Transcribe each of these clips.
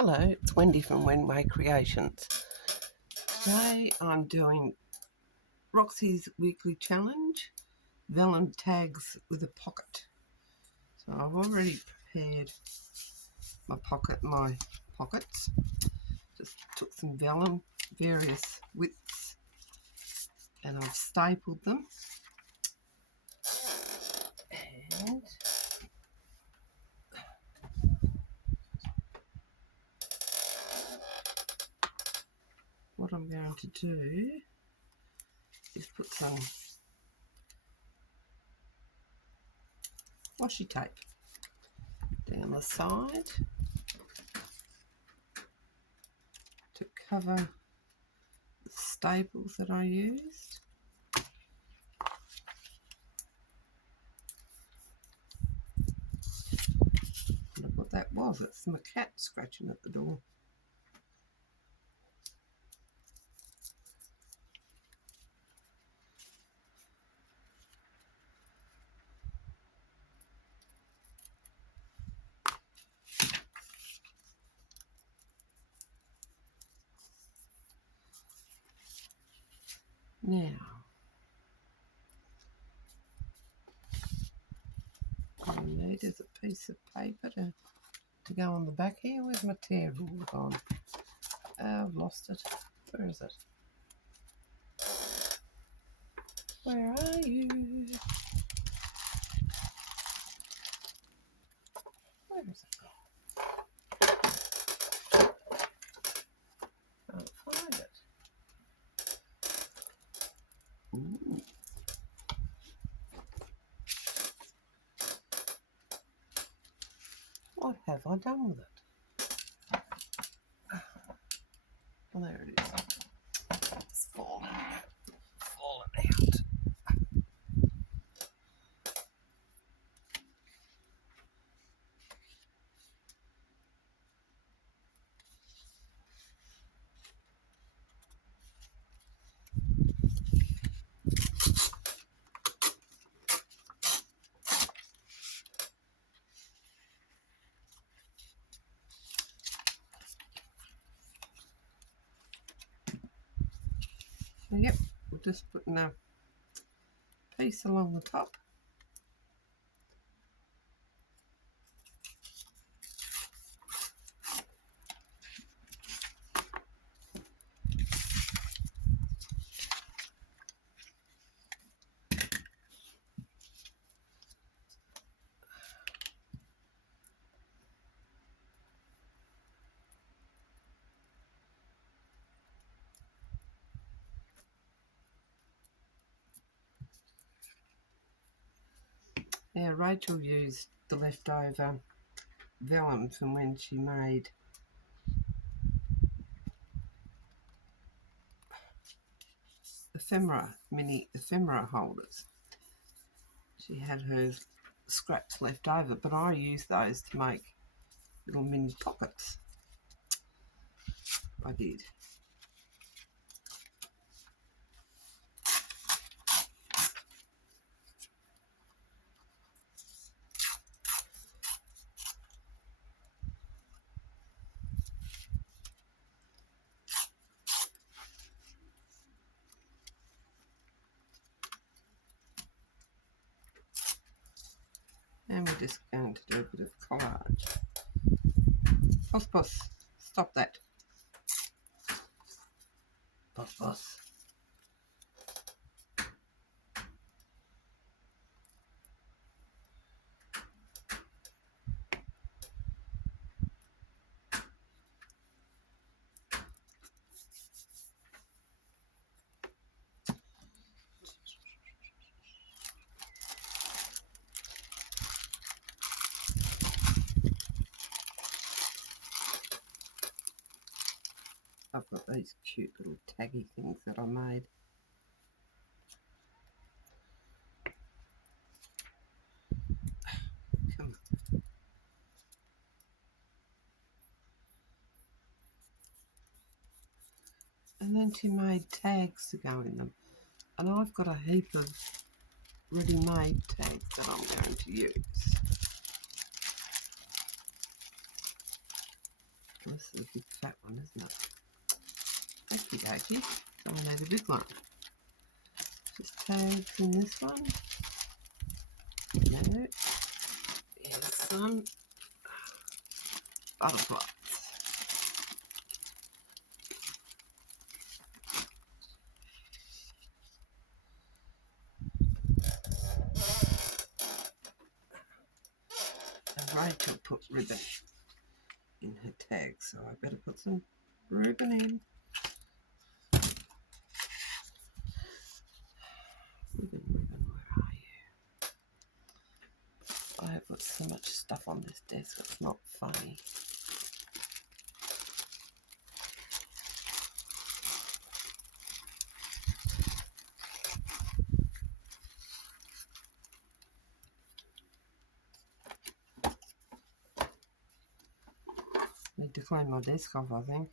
Hello, it's Wendy from Wenway Creations. Today I'm doing Roxy's weekly challenge, Vellum tags with a pocket. So I've already prepared my pockets. Just took some vellum, various widths, and I've stapled them. And what I'm going to do is put some washi tape down the side to cover the staples that I used. I wonder what that was. It's my cat scratching at the door. Now, all I need is a piece of paper to go on the back here. Where's my tear rule gone? I've lost it. Where is it? Where are you? Where is it gone? Can't find it. Ooh. What have I done with it? Well, there it is. It's fallen out. Yep, we're just putting a piece along the top. Now, Rachel used the leftover vellum from when she made mini ephemera holders. She had her scraps left over, but I used those to make little mini pockets. I did. And we're just going to do a bit of collage. Puss, stop that. Puss. I've got these cute little taggy things that I made. Come on. And then she made tags to go in them. And I've got a heap of ready-made tags that I'm going to use. This is a big fat one, isn't it? Okie dokie. So I need a big one. Just tags in this one. No. Here's some butterflies. And Rachel put ribbon in her tag, so I better put some ribbon in. Ribbon, where are you? I have got so much stuff on this desk, it's not funny. Need to clean my desk off, I think.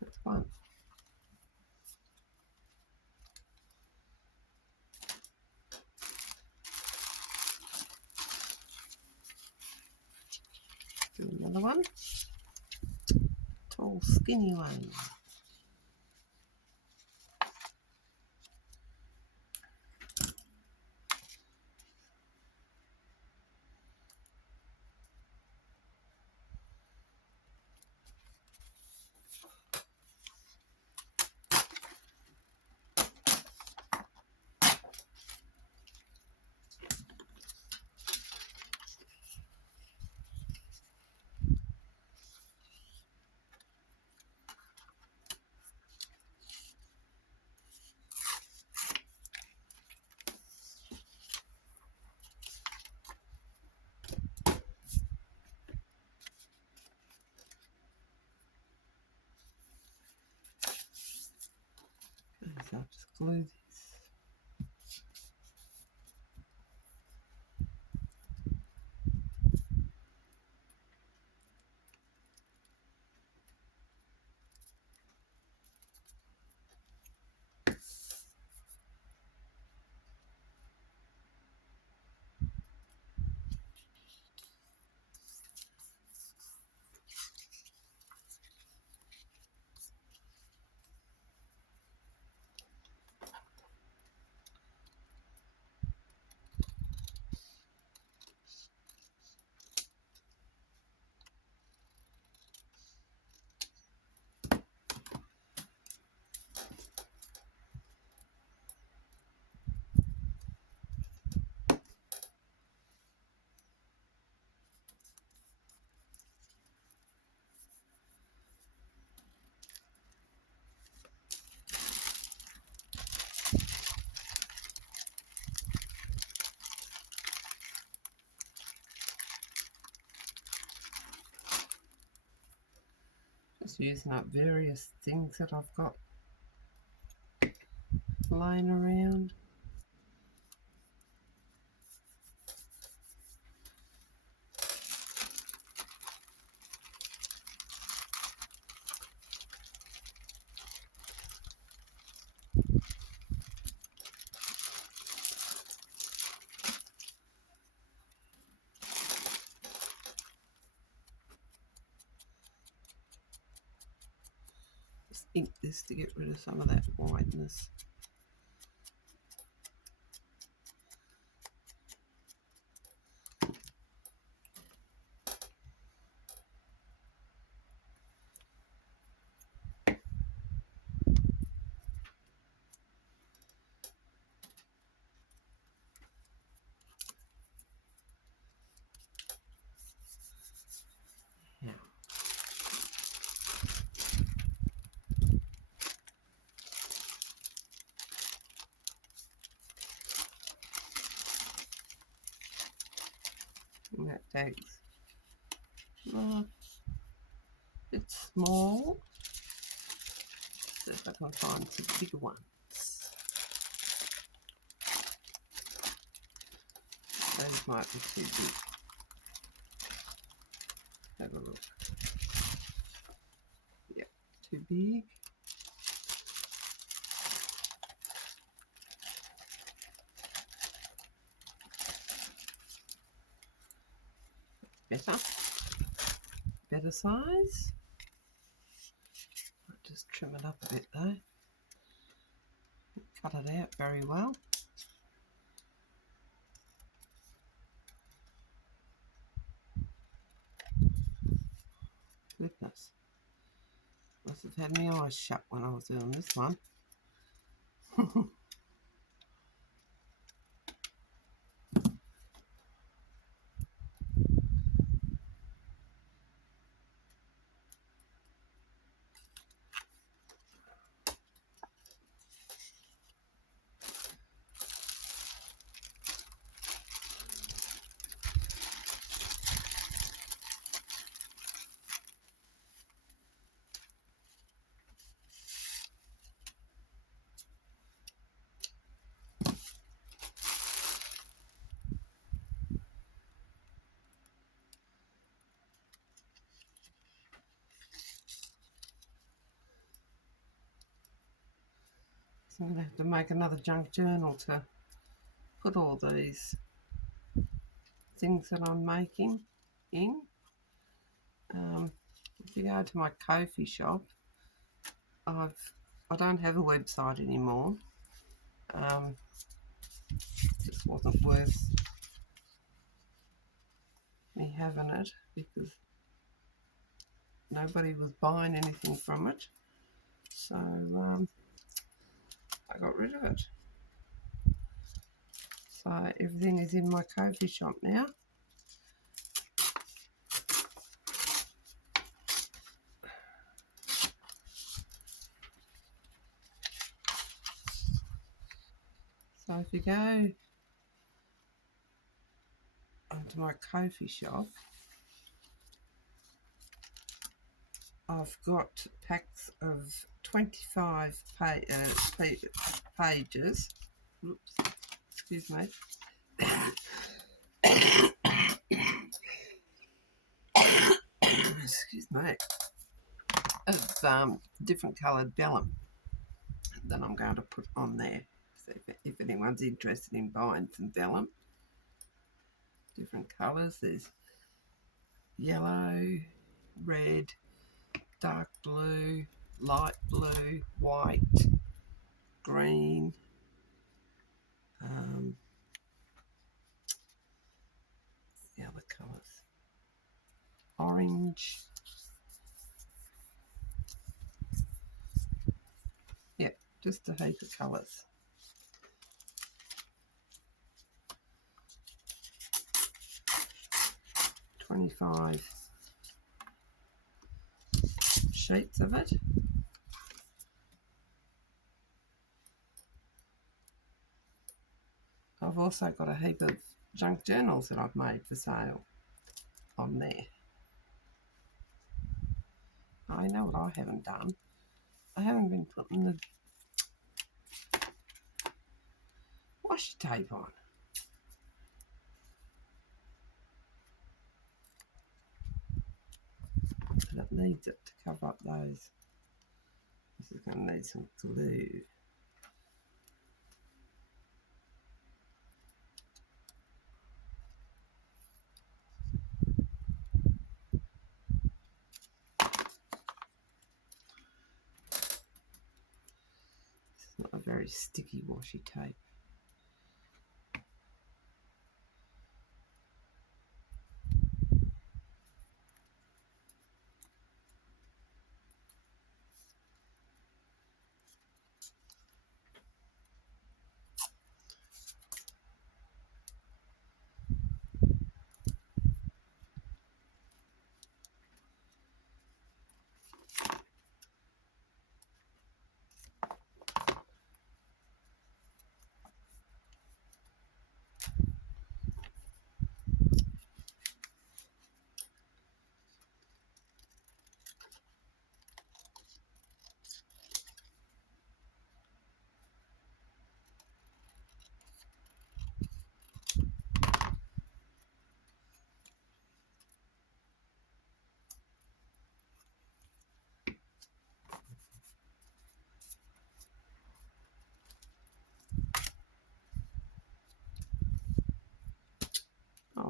That's fine. Do another one. Tall, skinny one. So I'll just glue this. Just using up various things that I've got lying around. Just ink this to get rid of some of that whiteness. Now, and that tags It's small. See if I can find some bigger ones. Those might be too big. Have a look. Yep, too big. Better size. I'll just trim it up a bit though. Cut it out very well. Goodness. Must have had my eyes shut when I was doing this one. So I'm going to have to make another junk journal to put all these things that I'm making in. If you go to my Ko-fi shop, I don't have a website anymore. Just wasn't worth me having it because nobody was buying anything from it. So I got rid of it. So everything is in my Ko-fi shop now. So if you go onto my Ko-fi shop, I've got packs of 25 pages. Oops, excuse me. Excuse me. Of different coloured vellum that I'm going to put on there. So if anyone's interested in buying some vellum, different colours. There's yellow, red, dark blue, light blue, white, green, the other colours, orange. Yep, just a heap of colours. $25 sheets of it. I've also got a heap of junk journals that I've made for sale on there. I know what I haven't done. I haven't been putting the washi tape on. And it needs it to cover up those. This is going to need some glue. It's not a very sticky washi tape.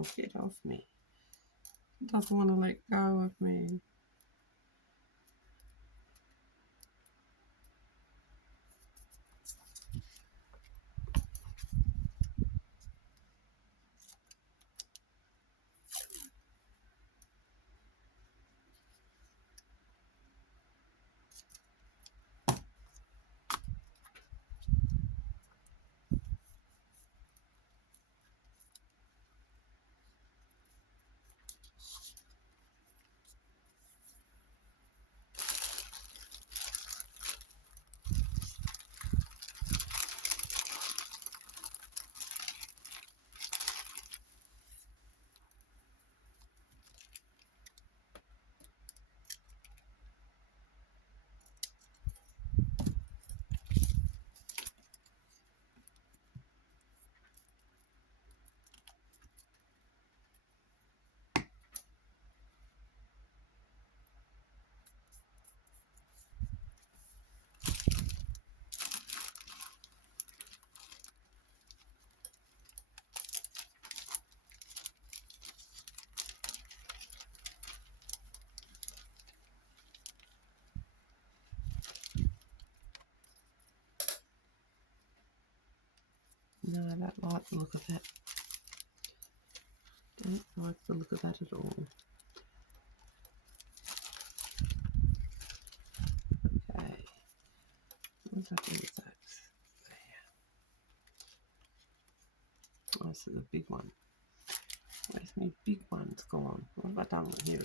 Oh, get off me. It doesn't want to let go of me. No, I don't like the look of that. Don't like the look of that at all. Okay. What was I doing with those? There. Oh, so the big one. Where's my big one's gone? What have I done with here?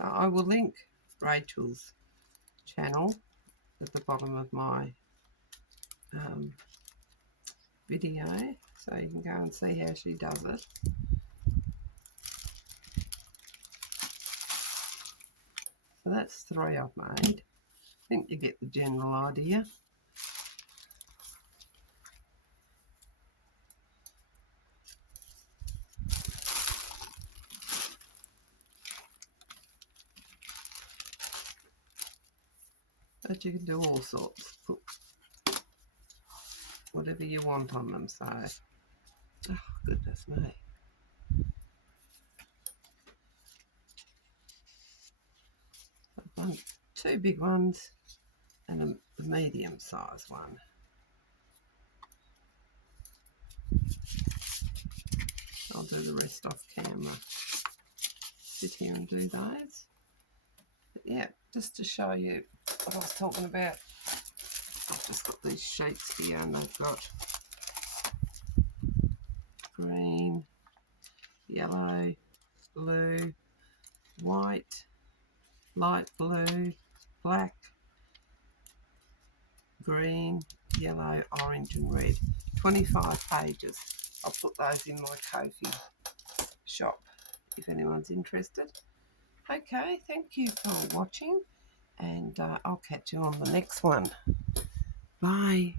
So I will link Rachel's channel at the bottom of my video, so you can go and see how she does it. So that's 3 I've made. I think you get the general idea. But you can do all sorts. Put whatever you want on them, so. Oh, goodness me. I've done 2 big ones and a medium size one. I'll do the rest off camera. Sit here and do those. But yeah, just to show you what I was talking about. I've just got these sheets here and they've got green, yellow, blue, white, light blue, black, green, yellow, orange and red. 25 pages. I'll put those in my Ko-fi shop if anyone's interested. Okay, thank you for watching and I'll catch you on the next one. Bye.